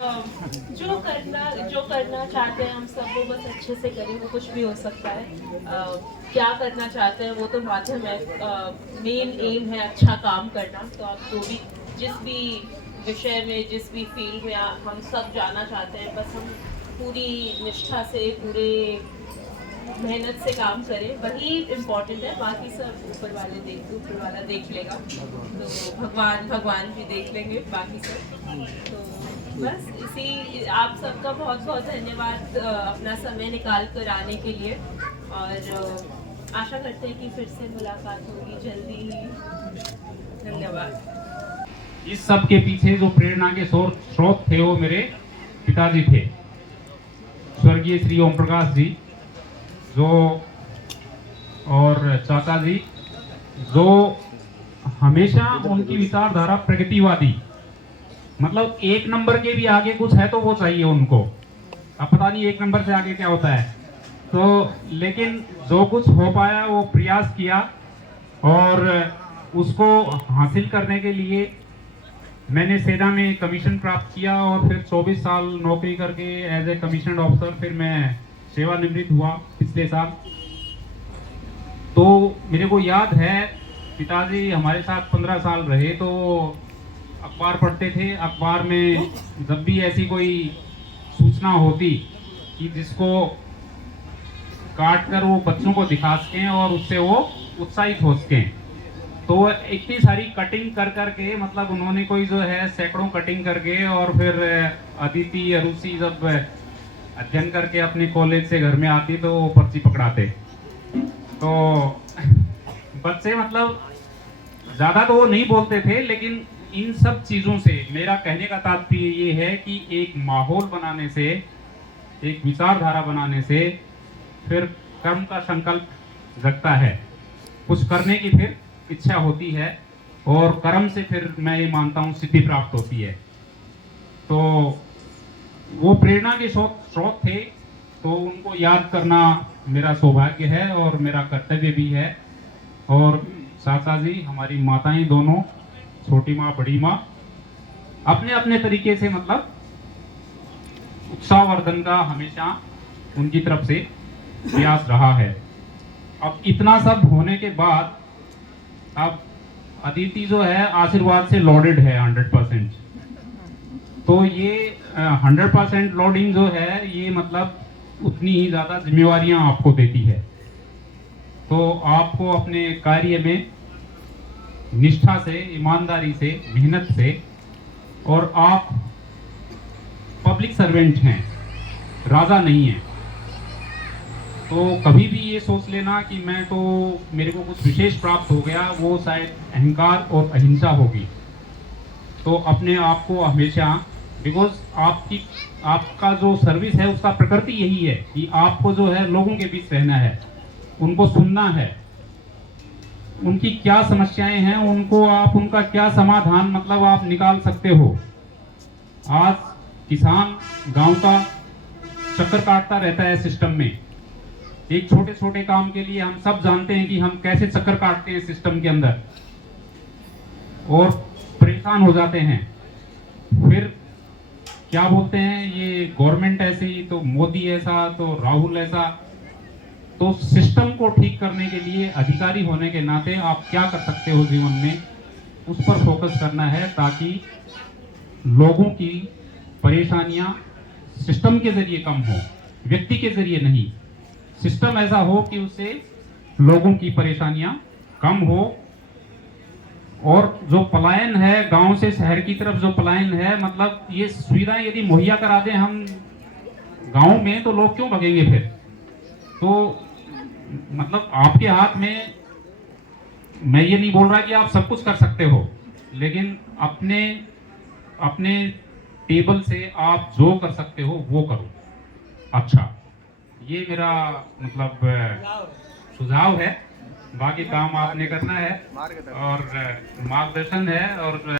जो करना चाहते हैं हम सब वो बस अच्छे से करें, वो कुछ भी हो सकता है। क्या करना चाहते हैं वो तो माध्यम है, मेन एम है अच्छा काम करना। तो आप जो भी जिस भी विषय में, जिस भी फील्ड में हम सब जाना चाहते हैं, बस हम पूरी निष्ठा से, पूरे मेहनत से काम करें, वही इम्पोर्टेंट है। बाकी सब ऊपर वाला देख लेगा, तो भगवान भी देख लेंगे बाकी सब। तो बस इसी, आप सबका बहुत बहुत धन्यवाद अपना समय निकाल कर आने के लिए, और आशा करते हैं कि फिर से मुलाकात होगी जल्दी ही। धन्यवाद। इस सब के पीछे जो प्रेरणा के स्रोत थे वो मेरे पिताजी थे, स्वर्गीय श्री ओम प्रकाश जी, जो और चाचा जी, जो हमेशा उनकी विचारधारा प्रगतिवादी, मतलब एक नंबर के भी आगे कुछ है तो वो चाहिए उनको। अब पता नहीं एक नंबर से आगे क्या होता है, तो लेकिन जो कुछ हो पाया वो प्रयास किया, और उसको हासिल करने के लिए मैंने सेना में कमीशन प्राप्त किया, और फिर 24 साल नौकरी करके एज ए कमीशन ऑफिसर फिर मैं सेवानिवृत्त हुआ पिछले साल। तो मेरे को याद है पिताजी हमारे साथ 15 साल रहे, तो अखबार पढ़ते थे। अखबार में जब भी ऐसी कोई सूचना होती कि जिसको काट कर वो बच्चों को दिखा सकें और उससे वो उत्साहित हो सकें, तो इतनी सारी कटिंग कर करके, मतलब उन्होंने कोई जो है सैकड़ों कटिंग करके, और फिर अदिति अरुषि जब अध्ययन करके अपने कॉलेज से घर में आती तो वो पर्ची पकड़ाते। तो बच्चे मतलब ज्यादा तो वो नहीं बोलते थे, लेकिन इन सब चीजों से मेरा कहने का तात्पर्य ये है कि एक माहौल बनाने से, एक विचारधारा बनाने से फिर कर्म का संकल्प जगता है, कुछ करने की फिर इच्छा होती है, और कर्म से फिर मैं ये मानता हूँ सिद्धि प्राप्त होती है। तो वो प्रेरणा के स्रोत थे, तो उनको याद करना मेरा सौभाग्य है और मेरा कर्तव्य भी है। और चाचा जी, हमारी माताएं दोनों, छोटी माँ बड़ी माँ, अपने अपने तरीके से मतलब उत्साहवर्धन का हमेशा उनकी तरफ से प्रयास रहा है। अब इतना सब होने के बाद अब अदिति जो है आशीर्वाद से लोडेड है 100%। तो ये 100% लोडिंग जो है, ये मतलब उतनी ही ज्यादा जिम्मेवारियां आपको देती है। तो आपको अपने कार्य में निष्ठा से, ईमानदारी से, मेहनत से, और आप पब्लिक सर्वेंट हैं, राजा नहीं है। तो कभी भी ये सोच लेना कि मैं तो, मेरे को कुछ विशेष प्राप्त हो गया, वो शायद अहंकार और अहिंसा होगी। तो अपने आप को हमेशा, बिकॉज आपका जो सर्विस है उसका प्रकृति यही है कि आपको जो है लोगों के बीच रहना है, उनको सुनना है, उनकी क्या समस्याएं हैं, उनको आप, उनका क्या समाधान मतलब आप निकाल सकते हो। आज किसान गांव का चक्कर काटता रहता है सिस्टम में, एक छोटे छोटे काम के लिए हम सब जानते हैं कि हम कैसे चक्कर काटते हैं सिस्टम के अंदर, और परेशान हो जाते हैं। फिर क्या बोलते हैं, ये गवर्नमेंट ऐसी, तो मोदी ऐसा, तो राहुल ऐसा। तो सिस्टम को ठीक करने के लिए अधिकारी होने के नाते आप क्या कर सकते हो जीवन में, उस पर फोकस करना है, ताकि लोगों की परेशानियां सिस्टम के जरिए कम हो, व्यक्ति के जरिए नहीं। सिस्टम ऐसा हो कि उससे लोगों की परेशानियां कम हो। और जो पलायन है गांव से शहर की तरफ, जो पलायन है, मतलब ये सुविधाएं यदि मुहैया करा दें हम गांव में, तो लोग क्यों भगेंगे फिर। तो मतलब आपके हाथ में, मैं ये नहीं बोल रहा कि आप सब कुछ कर सकते हो, लेकिन अपने अपने टेबल से आप जो कर सकते हो वो करो। अच्छा, ये मेरा मतलब सुझाव है। बाकी काम आपने करना है, और मार्गदर्शन है, और